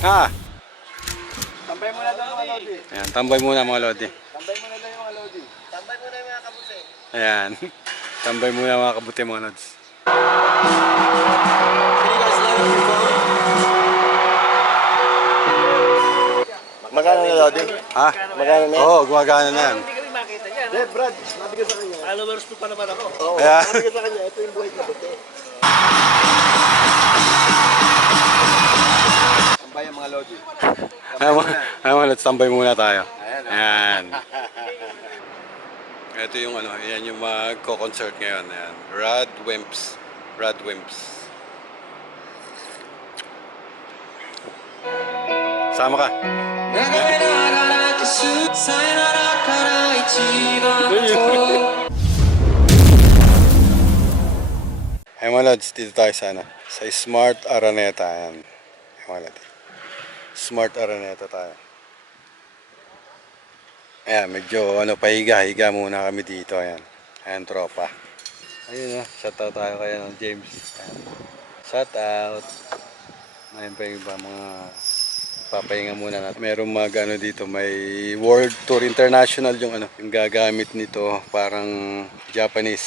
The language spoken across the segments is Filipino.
Ha? Tambay muna daw mga Lodi. Ayan, tambay muna mga Lodi. Tambay muna daw yung mga Lodi. Tambay muna yung mga kabuse. Ayan. Tambay muna mga kabuti mga Lods. Magkano na Lodi? Ha? Magkano na yan? Oo, gumagana na yan. Hindi kami makita dyan. Brad, nabigyan sa kanya. Followers ko pa naman ako. Oo, Ayan. nabigyan sa kanya. Ito yung buhay kabute. Tambay ang mga Lodi. Ayan mga Lods, tambay muna tayo. Ayan. Ito yung ano, yan yung magko-concert ngayon. Ayan. Rad Wimps. Rad Wimps. Sama ka. Ay mga Lods, dito tayo sa ano, sa Smart Araneta. Ayan. Ay mga Lods. Smart Araneta tayo. Ayan, medyo ano, pahiga-higa muna kami dito. Ayan. Ayan, tropa. Ayun shout out tayo kay James. Ayan. Shout out. Ayun pa yung iba mga papahinga muna natin. Merong ano dito, may World Tour International yung ano, yung gagamit nito, parang Japanese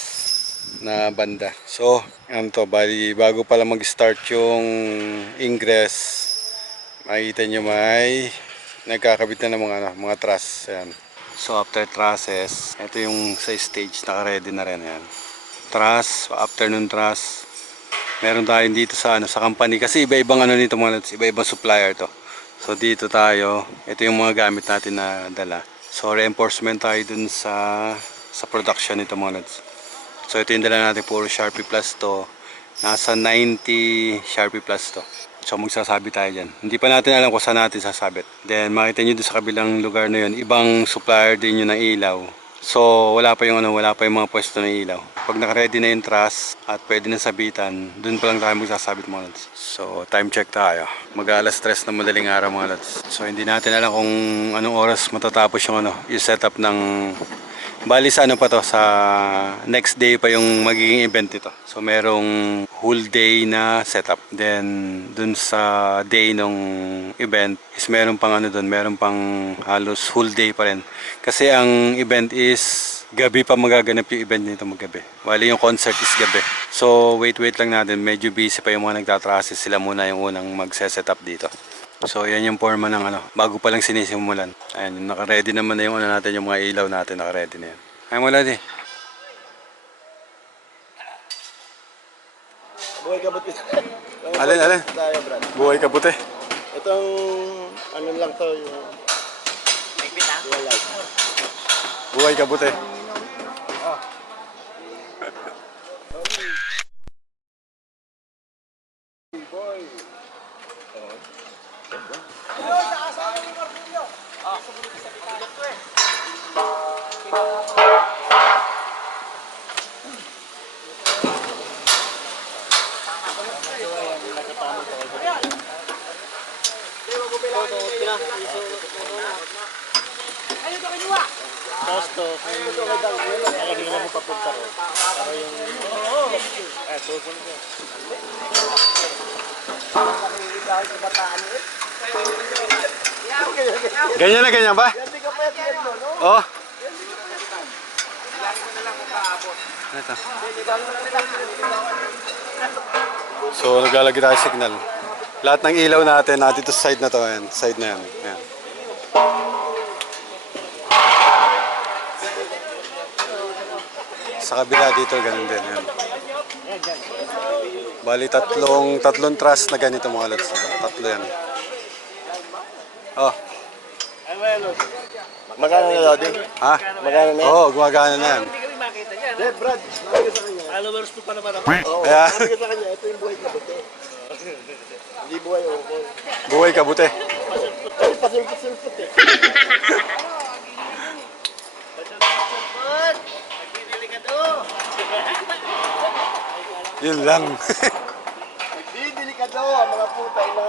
na banda. So, ano to, bali bago pala mag-start yung ingress, makikita nyo may nagkakabit na ng mga truss. Ayan. So after trusses, ito yung sa stage, naka-ready na rin. Ayan. Truss, after nun truss, meron tayo dito sa sa company kasi iba-ibang nito mga Lods, iba-ibang supplier to. So dito tayo, ito yung mga gamit natin na dala. So reinforcement tayo dun sa production nito mga Lods. So ito yung dala natin, puro Sharpie Plus to. Nasa 90 Sharpie Plus to. So magsasabi tayo dyan. Hindi pa natin alam kung saan natin sasabit. Then makita nyo doon sa kabilang lugar na yun, ibang supplier din yun ng ilaw. So wala pa yung mga pwesto ng ilaw. Pag naka-ready na yung truss at pwede na sabitan, doon pa lang tayo magsasabit mga Lods. So time check tayo. Mag-alas 3 na madaling araw mga Lods. So hindi natin alam kung anong oras matatapos yung yung setup ng bali sa pa to, sa next day pa yung magiging event ito. So merong whole day na setup. Then dun sa day ng event is meron pang meron pang halos whole day pa rin. Kasi ang event is gabi pa magaganap yung event nito magabi. Bali yung concert is gabi. So wait lang natin, medyo busy pa yung mga nagtatrasis, sila muna yung unang magse-setup dito. So yan yung forma ng bago pa lang sinisimulan. Ayan, naka-ready naman na yung natin, yung mga ilaw natin, naka-ready na yan. Ay mo Lodi. Buhay kabute. Alin? Tayo, Brad. Buhay kabuti. Itong lang to yung light. Buhay kabuti. Tapos to, nalagay na mo papunta ro. Para yung... tuwag mo Ganyan na ganyan ba? Oh. Ito. So naglalagay tayo signal. Lahat ng ilaw natin dito sa side na to, ayan, side na yan. Ayan. Sa kabila dito ganun din, ayan. Bali tatlong truss na ganito mga Lods. Tatlo yan. Oh. Magkano na Lodi? Ha? Magkano na yan? Oo, gumagana na yan. Hindi kami makita dyan. Brad, nabigyan sa kanya. Followers ko pa naman ako. Oo, Ayan. nabigyan sa kanya. Ito yung buhay kabute. Hindi buhay ukol. Buhay kabuti. Kasi pasulput eh. Yun lang. Nagdidelikado ang mga putay na.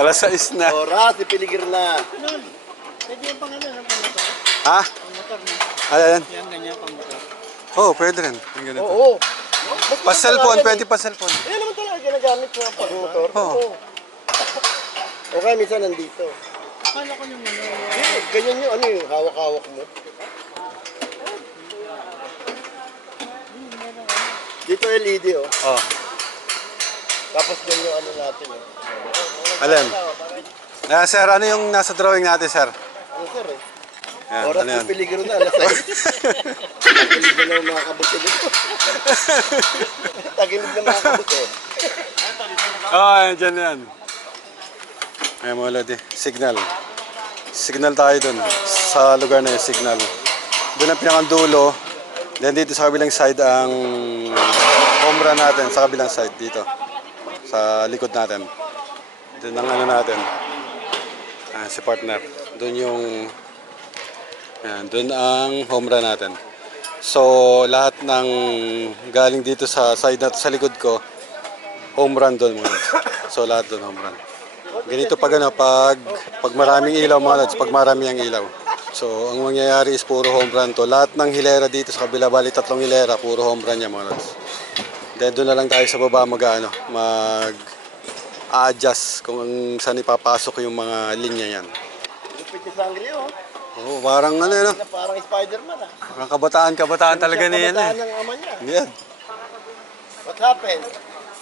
Alas 6 na. Oras, ipiligir na. Pwede yung pangalan ng pangmotor. Ha? Pangmotor na. Ayan. Yan, ganyan pangmotor. Oo, pwede rin. Yung ganito. Oo. Pa-cellphone, pwede pa-cellphone. Yan naman talaga ginagamit sa pag-motor? Oo. O kaya minsan nandito. Akala ko yung ano. Ganyan yung ano yung hawak-hawak mo. Dito LED oh. Oh. Tapos dyan yung ano natin oh. Alin? Sir, ano yung nasa drawing natin, sir? Ano sir eh? Yan, Oras ano ng yan? peligro na, alas 6. Tagilid na ng mga kabuti dito. Tagilid na mga kabuti. Yan, dyan yan. Ay, mga lodi. Signal. Signal tayo dun. Sa lugar na yung signal. Doon ang pinakadulo. Then dito sa kabilang side ang home run natin. Sa kabilang side dito. Sa likod natin. Doon ang ano natin. Si partner. Doon yung... Yan, doon ang home run natin. So, lahat ng galing dito sa side na sa likod ko, home run doon mga lods. So, lahat doon home run. Ganito pag ano, pag maraming ilaw mga lods, pag marami ang ilaw. So, ang mangyayari is puro home run to. Lahat ng hilera dito sa kabila, bali 3 hilera, puro home run yan mga lods. Then doon na lang tayo sa baba mag-adjust kung saan ipapasok yung mga linya yan. Lupit yung sangre oh. Oo, parang ano yun, Na parang Spider-Man ah. parang kabataan talaga niya yan eh. Kabataan ng ama niya. Yan. What happened?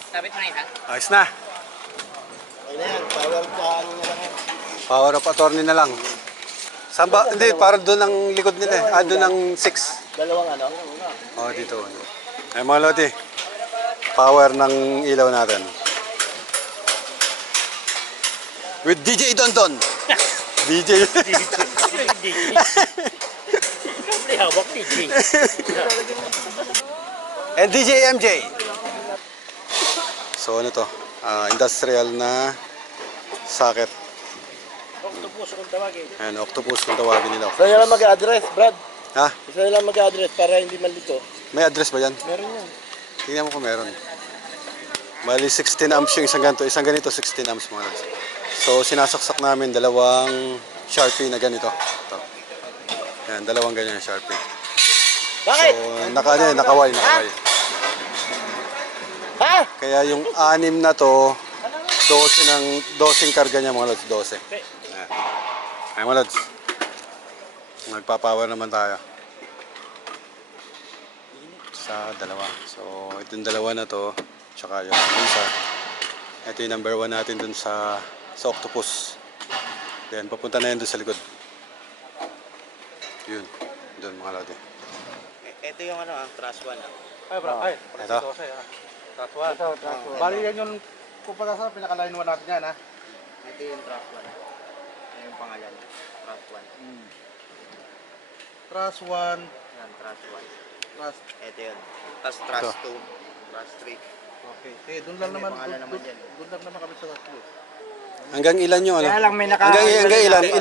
Sabit mo na isa? Ayos na. Ayun na yan, power sa ano na lang yan. Power of attorney na lang. Saan ba? Hindi, parang doon ang likod nila eh. Doon ang 6. Dalawang ano? Oh, dito. Ay mga lodi. Power ng ilaw natin. With DJ Donton. DJ. Ikaw may hawak DJ. And DJ MJ. So ano to? Industrial na socket. Octopus kung tawagin. Ayan, octopus kung tawagin nila. Isa na lang mag-address, Brad. Ha? Isa na lang mag-address para hindi malito. May address ba yan? Meron yan. Tingnan mo kung meron. Bali 16 amps yung isang ganito. Isang ganito 16 amps mga lods. So sinasaksak namin dalawang Sharpie na ganito. Ito. Ayan, dalawang ganyan na Sharpie. Bakit? So nakaway. Ha? Kaya yung 6 na to, 12 karga niya mga lods, 12. Ayan. Ayan mga lods. Magpapower naman tayo. Sa dalawa. So itong dalawa na to, tsaka yung isa. Ito yung number 1 natin dun sa octopus. Then papunta na yan dun sa likod. Yun. Dun mga lodi. Ito yung ano trust one Ay, bro. Ay, Ito. Trust one. Bali yan yung kumbaga sa pinaka-line 1 natin yan, ha? Ito yung trust one. Ito yung pangalan. Trust one. Trust one. Yan, trust one. Trust. Ito yun. Tapos trust two. Trust three. Okay. Sige, doon lang May naman. pangalan naman dyan. Doon lang naman kami sa tatlo. Hanggang ilan yung ano? Kaya lang may Hanggang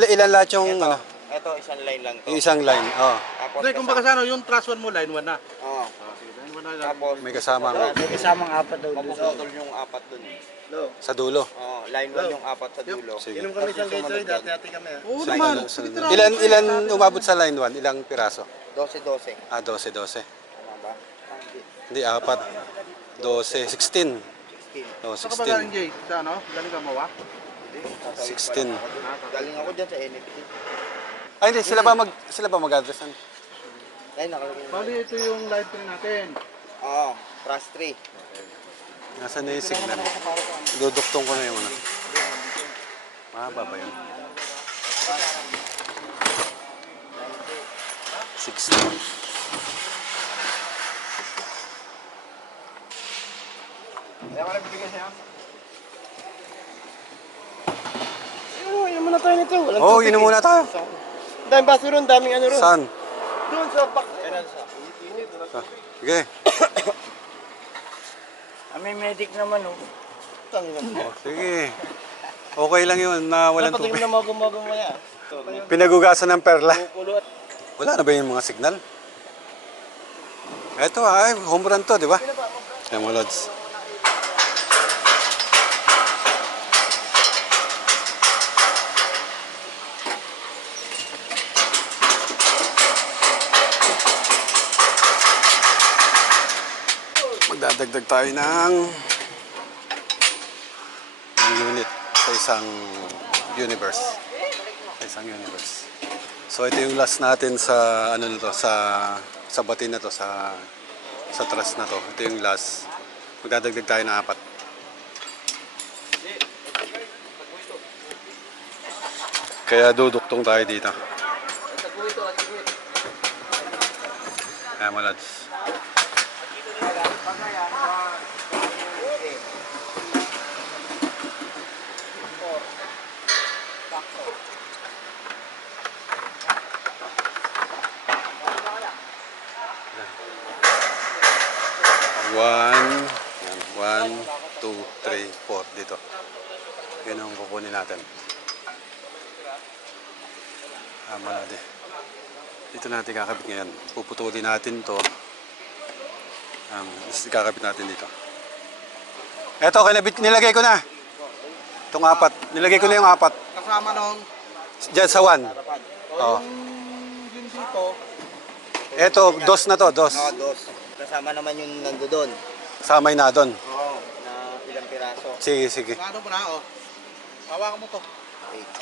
ilan lahat yung Ito, ano? ito isang line lang to. Yung isang line. Oh. Tapos Hindi, kumbaga sa ano, yung trust one mo, line 1 na. Oo. Sige, line 1 na lang. Tapos May kasamang may kasamang apat daw. Mapuputol yung apat dun. sa dulo. Oo, line 1 yung apat sa dulo. Sige. Inom kami isang Gatorade, dati-dati kami ah. Oo naman. Sunod. Literal. Ilan umabot sa line 1? Ilang piraso? 12-12. 12. Tama ba? Hindi, 4. 12. 16. 16. Oh, Saan ka ba galing, 16. Jay? Sa ano? Galing ka mawa? 16. Galing ako dyan sa NFT. Ay, hindi. Sila ba mag-address? Ay, nakalagay na. Bali, ito yung line 3 natin. Oo, trust 3. Nasaan na yung signal? Duduktong ko na yung ano. Mahaba ba yun? 16. Inom muna tayo nito. Walang Oh, tubig yun eh. muna tayo. Daming baso ron, daming ano ron. Saan? Doon sa back. Sige. May medic naman oh. Oh, sige. Okay lang yun na walang Patingin tubig. na magumagum mo yan. Pinagugasan ng perla. Kulot. Wala na ba yung mga signal? Eto ay, home run to, di ba? Yan mga lods. Magdadagdag tayo ng unit sa isang universe. Sa isang universe. So ito yung last natin sa ano nito, sa batin na to, sa truss na to. Ito yung last. Magdadagdag tayo ng 4. Kaya duduktong tayo dito. Ayan mga lads. One, two, three, four. Dito. Yun ang kukunin natin. Maladi. Dito natin kakabit ngayon. Puputulin natin to. Kakabit natin dito. Eto, nilagay ko na. Itong 4. Nilagay ko na yung 4. Kasama nung... Diyan sa 1. Oo. Yung dito, Eto, 2 na to. 2. Dos. Kasama naman yung nandoon. Samay na doon. Oo. Na ilang piraso. Sige. ano mo na, oh. Hawakan mo to.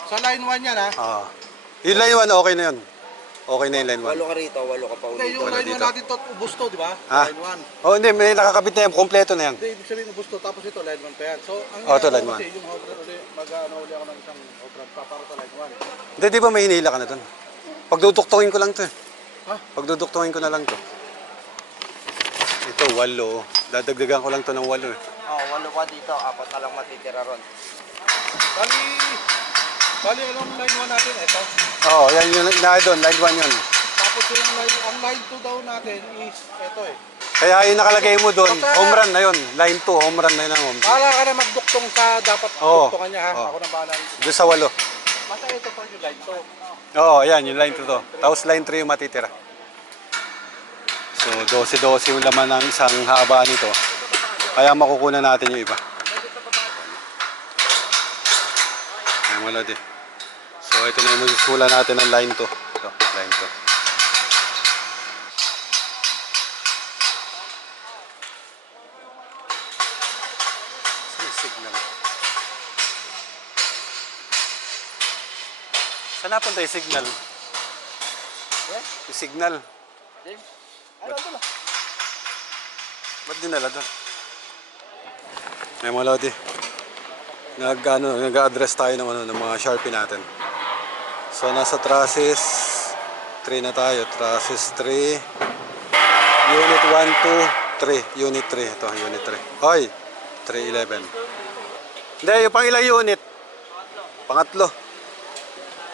Sa line 1 yan, ha? Oo. Yung line 1, okay na yun. Okay na yung line 1. 8 ka rito, 8 ka pa Hindi, ulit. yung Wala line 1 dito. natin to, ubos to, di ba? Ha? Line 1. Oh, hindi. May nakakabit na yan. Kompleto na yan. Hindi, ibig sabihin ubos to, tapos ito, line 1 pa yan. So, ang Ito, line kasi, yung hobran ulit, mag-ano ulit ako ng isang hobran pa para sa line 1. Hindi, di ba may hinila ka na doon? Pagduduktuin ko lang to eh. Ha? Pagduduktuin ko na lang to. Ito, 8. Dadagdagan ko lang to ng 8 eh. Oo, 8 pa dito. 4 na lang matitira ron. Bali, anong line 1 natin? Ito. Oo, yan yung na doon. Line 1 yun. Tapos yung ang line 2 daw natin is ito eh. Kaya yung nakalagay mo doon, home run na yun. Line 2, home run na yun ang home run. Bahala ka na magduktong sa dapat Oo. duktungan niya, ha? Oo. Ako na bahala. Doon sa 8. Basta ito pa yung line 2. Oo, yan, yung line 2 to. Tapos line 3 yung matitira. So, 12-12 yung laman ng isang haba nito. Kaya makukunan natin yung iba. Ayan, malad eh. So, ito na yung masusula natin ng line 2. Ito, line 2. Saan yung signal? Saan napunta yung signal? Yung signal. Ba't dinala doon? Ay mga lodi. Nag-address tayo ng mga Sharpie natin. So nasa trusses 3 na tayo. Trusses 3. Unit 1, 2, 3. Unit 3. Ito, unit 3. Hoy! 311. Hindi, yung pang ilang unit? Pangatlo.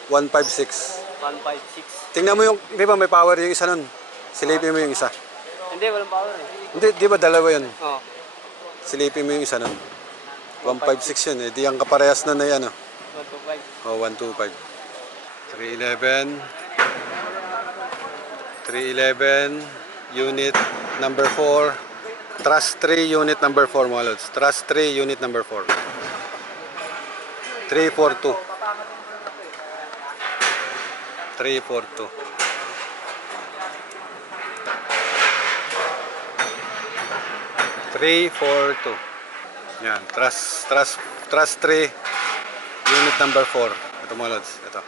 156. 156. Tingnan mo yung, di ba may power yung isa nun? Silipin mo yung isa. Hindi, walang power eh. Hindi, di ba dalawa yun? Oo. Silipin mo yung isa nun. 156 yun eh. Di ang kaparehas na yan. 125. O, 125. 311. 311. Unit number 4. Truss 3, unit number 4 mga lods. Truss 3, unit number 4. 342. 342. 342. Yan, truss 3, unit number 4. Ito mga lods, ito.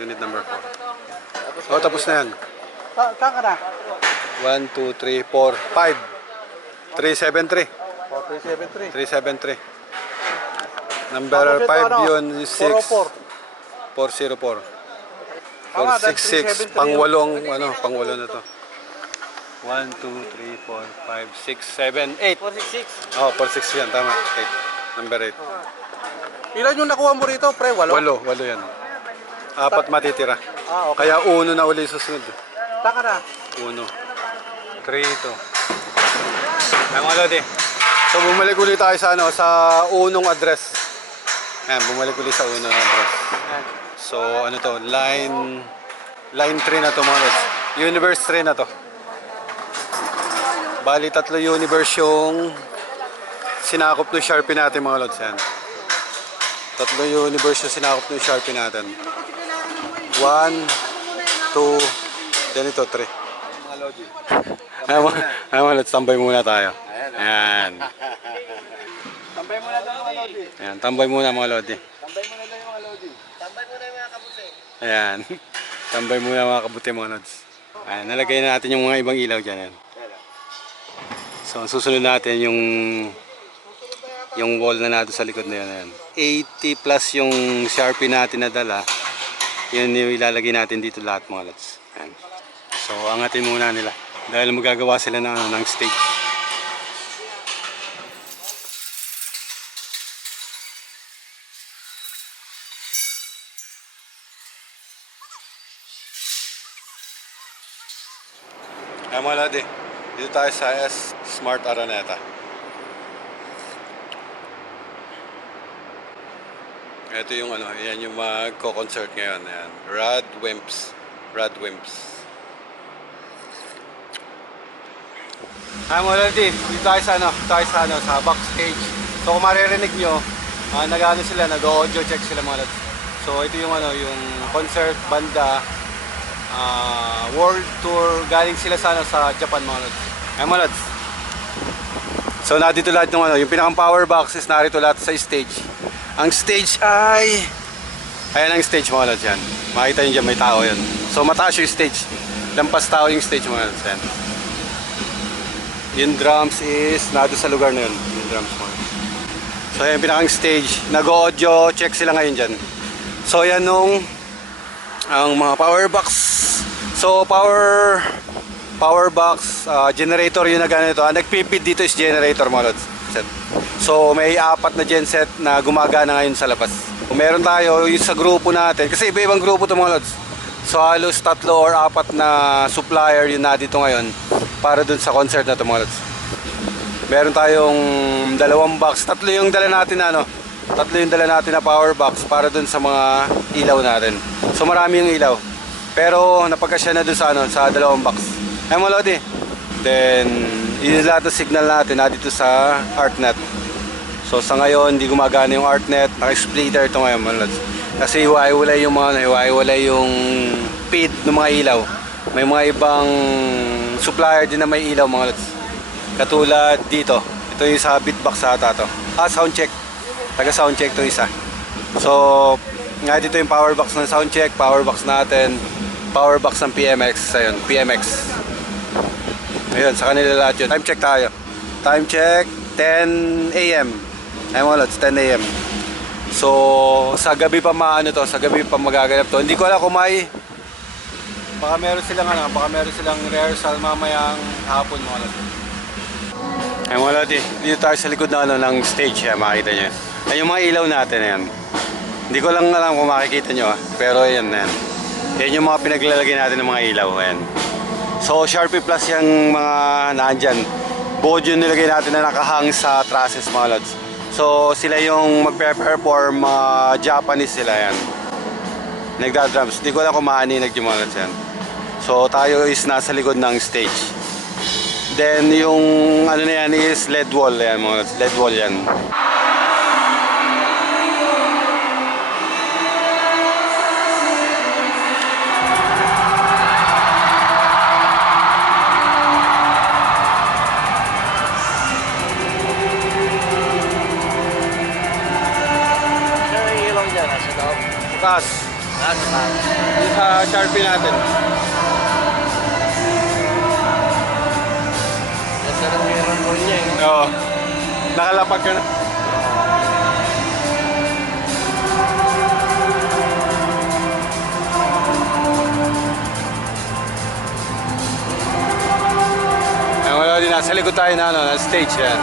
Unit number 4. Oh, tapos na yan. Saan ka na? 1, 2, 3, 4, 5. 373. O, 373. 373. Number Tapos ito, 5 yun, 6. 404. 404. Tama, 466. 373. Pang-8 ang, pang-8 na to. 1, 2, 3, 4, 5, 6, 7, 8. 466. Oh, 46 yan, tama. 8. Number 8. Ilan yung nakuha mo rito, pre? 8? 8 yan. 4 matitira. Ah, okay. Kaya 1 na uli susunod. Saan ka na? 1. 3 ito. Ay mga lodi. So bumalik ulit tayo sa sa unong address. Ayan, bumalik ulit sa unong address. So ano to, line 3 na to mga lods. Universe 3 na to. Bali 3 universe yung sinakop ng Sharpie natin mga lods. Yan. 3 universe yung sinakop ng Sharpie natin. 1, 2, then ito 3. Ay mga lods, tambay muna tayo. Ayan. Tambay muna daw mga Lodi. Ayan, tambay muna mga Lodi. Tambay muna daw yung mga Lodi. Tambay muna yung mga kabuti. Ayan. Tambay muna mga kabuti mga Lods. Ayan, nalagay na natin yung mga ibang ilaw dyan. Ayan. So, ang susunod natin yung wall na natin sa likod na yun. Ayan. 80 plus yung Sharpie natin na dala. Yun yung ilalagay natin dito lahat mga Lods. Ayan. So, angatin muna nila. Dahil magagawa sila ng stage. Ayan mga Lodi, dito tayo sa S Smart Araneta. Ito yung yan yung magko-concert ngayon. Ayan. Rad Wimps. Ayan mga Lodi, dito tayo sa backstage. So kung maririnig nyo, nag-ano sila, nag-audio check sila mga Lodi. So ito yung yung concert, banda, world tour, galing sila sa Japan mga Lods. Ayan mga Lods. So nandito lahat yung pinakang power boxes, narito lahat sa stage. Ang stage ay ayan ang stage mga Lods yan. Makita nyo dyan, may tao yan. So mataas yung stage. Lampas tao yung stage mga Lods yan. Yung drums is nado sa lugar na yun. Yung drums mga Lods. So ayan pinakang stage. Nag-audio check sila ngayon dyan. So yan ang mga power box. So power box, generator yun na ganito. Ang nagpipid dito is generator mga Lods. So may 4 na genset na gumagana ngayon sa labas. Meron tayo yung sa grupo natin. Kasi iba-ibang grupo ito mga Lods. So halos 3 or 4 na supplier yun na dito ngayon para dun sa concert na ito mga Lods. Meron tayong 2 box. 3 yung dala natin na power box para dun sa mga ilaw natin. So marami yung ilaw. Pero napagkasya na dun sa 2 box. Ay mga Lodi. Then yun lahat ng signal natin dito sa ArtNet. So sa ngayon hindi gumagana yung ArtNet. Naka-splitter ito ngayon mga Lods. Kasi hiwa-hiwalay yung feed ng mga ilaw. May mga ibang supplier din na may ilaw mga Lods. Katulad dito. Ito yung sa Beatbox ata to. Soundcheck. Taga soundcheck to isa. So, nga dito yung power box ng soundcheck, power box natin, power box ng PMX, ayun, PMX. Ayun, sa kanila lahat yun. Time check tayo. Time check, 10 AM. Ayun mga Lods, 10 AM. So, sa gabi pa sa gabi pa magaganap to. Hindi ko alam kung baka meron silang rehearsal mamayang hapon mga Lods. Ayun mga Lods, dito tayo sa likod ng stage, makikita nyo. Ay yung mga ilaw natin yan. Hindi ko lang alam kung makikita nyo pero yan. Yan yung mga pinaglalagay natin ng mga ilaw. Ayan. So Sharpie Plus yung mga nandyan. Bukod yung nilagay natin na nakahang sa trusses mga Lods. So sila yung magpe-perform, Japanese sila yan. Nagda-drums. Hindi ko alam kung maaninag yung mga Lods yan. So tayo is nasa likod ng stage. Then yung na yan is LED wall yan mga Lods. LED wall yan. Taas. Yung sa Sharpie natin. Ganda ng meron mo niya eh. Oo. Nakalapag ka na. Ayun, wala din. Nasa likod tayo na stage yan.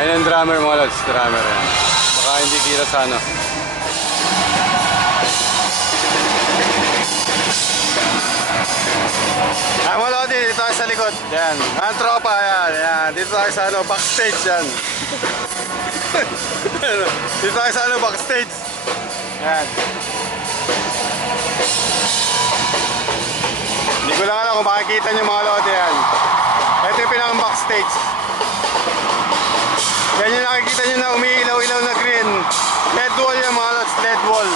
Ayun ang drummer mga Lods, drummer yan. Baka hindi kita sa Ay mga Lodi, dito tayo sa likod. Yan, ang tropa yan. Dito tayo sa backstage yan. Dito tayo sa backstage. Yan. kung makikita nyo mga lote yan. Ito yung pinakang backstage. Yan yung nakikita nyo na umiilaw-ilaw na green. LED wall yan mga lots, LED wall.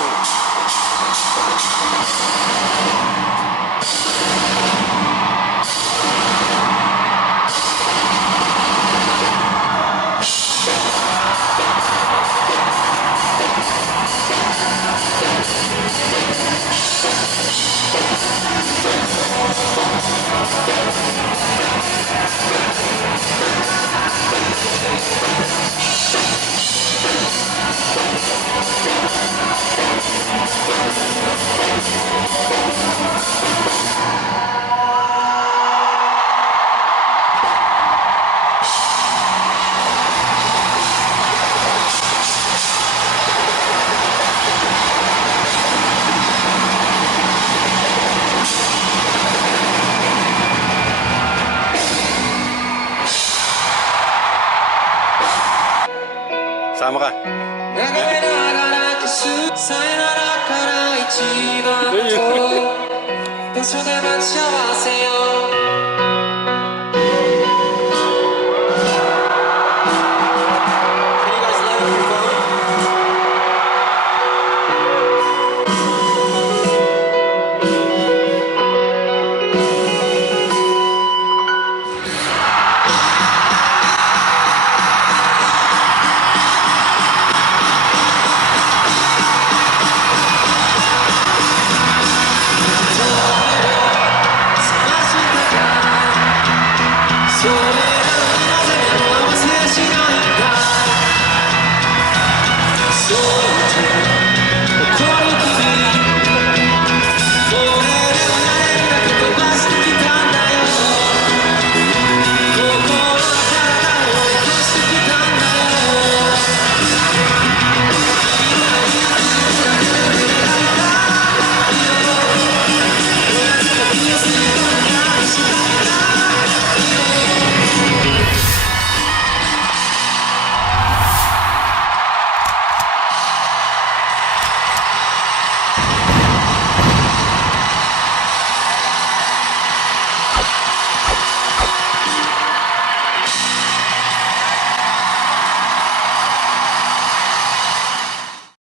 Sama ka. 眺めながらキスさよならから一番遠い場所で待ち合わせよう